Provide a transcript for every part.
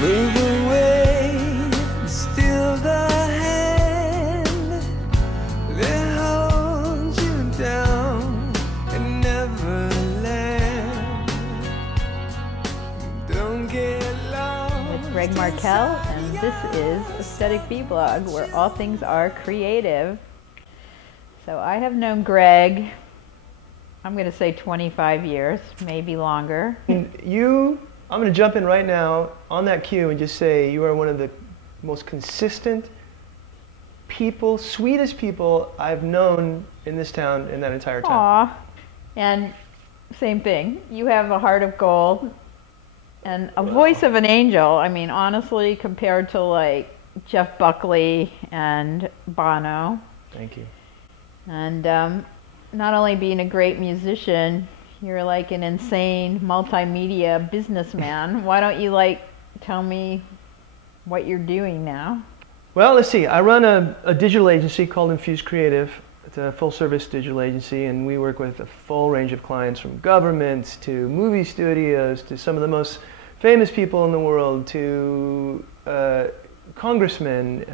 Move away, still the hand that holds you down and never land. Don't get lost. It's Greg Markel, and this is Aesthetic B-Blog, where all things are creative. So I have known Greg, I'm going to say 25 years, maybe longer. I'm going to jump in right now on that cue and just say you are one of the most consistent people, sweetest people I've known in this town in that entire time. Aw, and same thing. You have a heart of gold and a voice of an angel. I mean, honestly, compared to like Jeff Buckley and Bono. Thank you. And not only being a great musician, you're like an insane multimedia businessman. Why don't you tell me what you're doing now? Well, let's see. I run a digital agency called Infuse Creative. It's a full-service digital agency, and we work with a full range of clients, from governments to movie studios to some of the most famous people in the world to congressmen,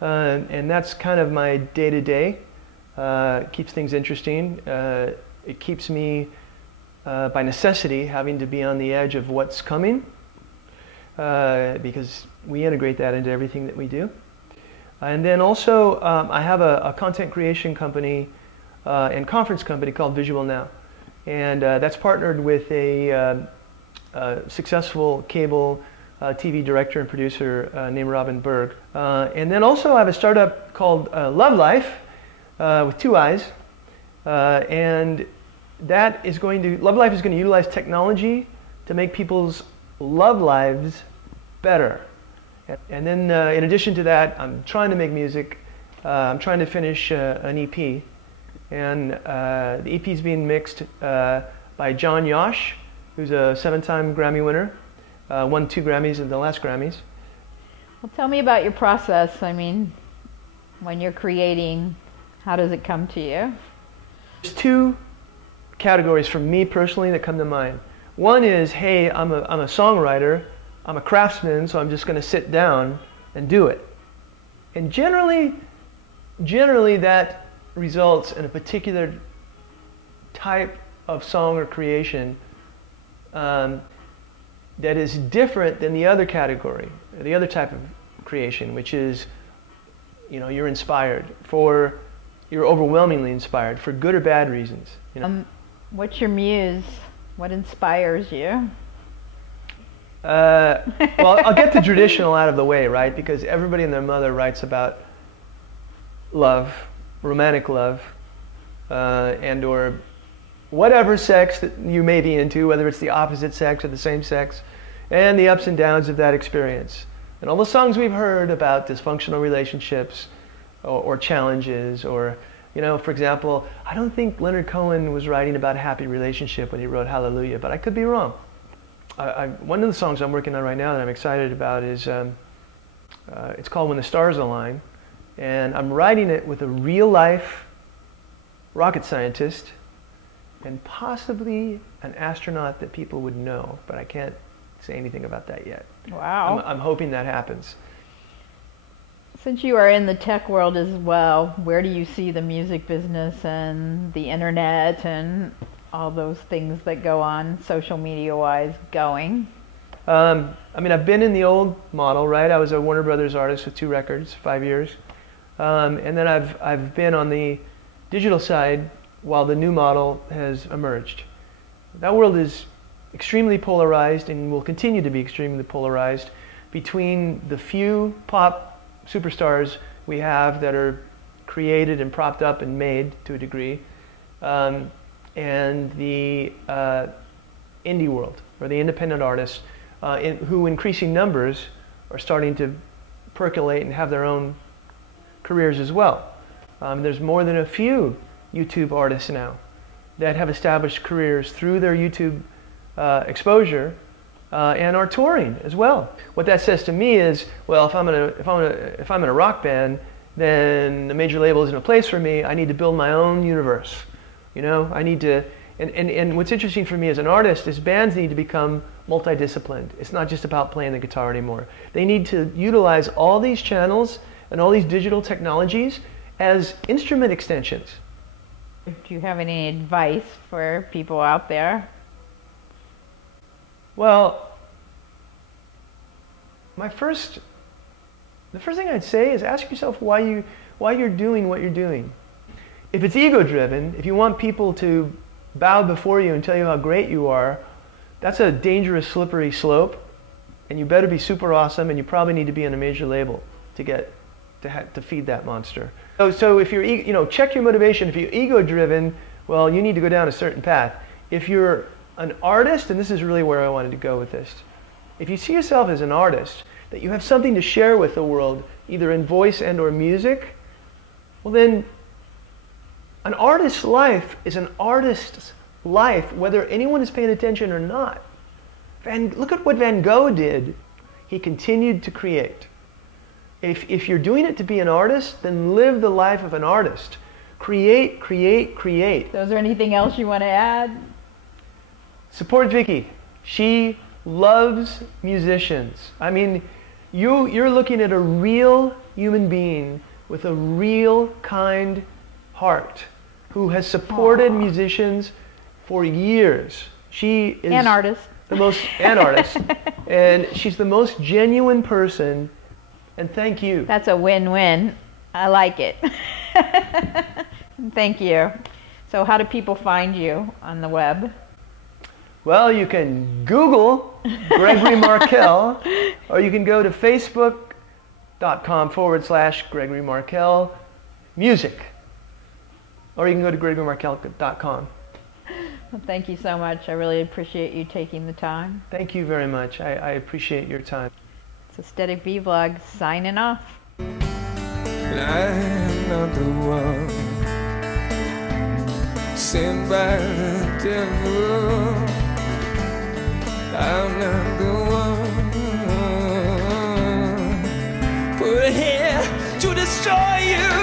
and that's kind of my day-to-day. Keeps things interesting. It keeps me, by necessity, having to be on the edge of what's coming, because we integrate that into everything that we do. And then also, I have a content creation company and conference company called Visual Now. And that's partnered with a successful cable TV director and producer named Robin Berg. And then also I have a startup called Love Life, with two I's. And Love Life is going to utilize technology to make people's love lives better. And then in addition to that, I'm trying to make music. I'm trying to finish an EP. And the EP is being mixed by John Yosh, who's a 7-time Grammy winner, won 2 Grammys at the last Grammys. Well, tell me about your process. I mean, when you're creating, how does it come to you? There's 2 categories for me personally that come to mind. One is, hey, I'm a songwriter, I'm a craftsman, so I'm just going to sit down and do it. And generally that results in a particular type of song or creation that is different than the other category, the other type of creation, which is, you're inspired you're overwhelmingly inspired for good or bad reasons. What's your muse? What inspires you? Well, I'll get the traditional out of the way, right? Because everybody and their mother writes about love, romantic love, and or whatever sex that you may be into, whether it's the opposite sex or the same sex, and the ups and downs of that experience. And all the songs we've heard about dysfunctional relationships or challenges, or, for example, I don't think Leonard Cohen was writing about a happy relationship when he wrote Hallelujah, but I could be wrong. One of the songs I'm working on right now that I'm excited about is, it's called When the Stars Align, and I'm writing it with a real-life rocket scientist and possibly an astronaut that people would know, but I can't say anything about that yet. Wow. I'm hoping that happens. Since you are in the tech world as well, where do you see the music business and the internet and all those things that go on social media-wise going? I've been in the old model, right? I was a Warner Brothers artist with 2 records, 5 years. And then I've been on the digital side while the new model has emerged. That world is extremely polarized and will continue to be extremely polarized between the few pop superstars we have that are created and propped up and made to a degree, and the indie world, or the independent artists, who increasing numbers are starting to percolate and have their own careers as well. There's more than a few YouTube artists now that have established careers through their YouTube exposure, and are touring as well. What that says to me is, well, if I'm in a rock band, then the major label isn't a place for me. I need to build my own universe. I need to, and what's interesting for me as an artist is bands need to become multidisciplined. It's not just about playing the guitar anymore. They need to utilize all these channels and all these digital technologies as instrument extensions. Do you have any advice for people out there? Well, the first thing I'd say is ask yourself why you're doing what you're doing. If it's ego-driven, if you want people to bow before you and tell you how great you are, that's a dangerous, slippery slope, and you better be super awesome, and you probably need to be on a major label to feed that monster. So if you're, check your motivation. If you're ego-driven, well, you need to go down a certain path. If you're an artist, and this is really where I wanted to go with this, if you see yourself as an artist, that you have something to share with the world, either in voice and or music, well then, an artist's life is an artist's life, whether anyone is paying attention or not. Look at what Van Gogh did. He continued to create. If you're doing it to be an artist, then live the life of an artist. Create, create, create. So is there anything else you want to add? Support Vicky. She loves musicians. I mean, you're looking at a real human being with a real kind heart who has supported musicians for years. She is an artist. An artist. And she's the most genuine person, and thank you. That's a win-win. I like it. Thank you. So how do people find you on the web? Well, you can Google Gregory Markel, or you can go to facebook.com/Gregory Markel music, or you can go to GregoryMarkel.com. Well, thank you so much. I really appreciate you taking the time. Thank you very much. I appreciate your time. It's Aesthetic Vlog signing off. And I'm not the one sent by the devil. I'm not the one put here to destroy you.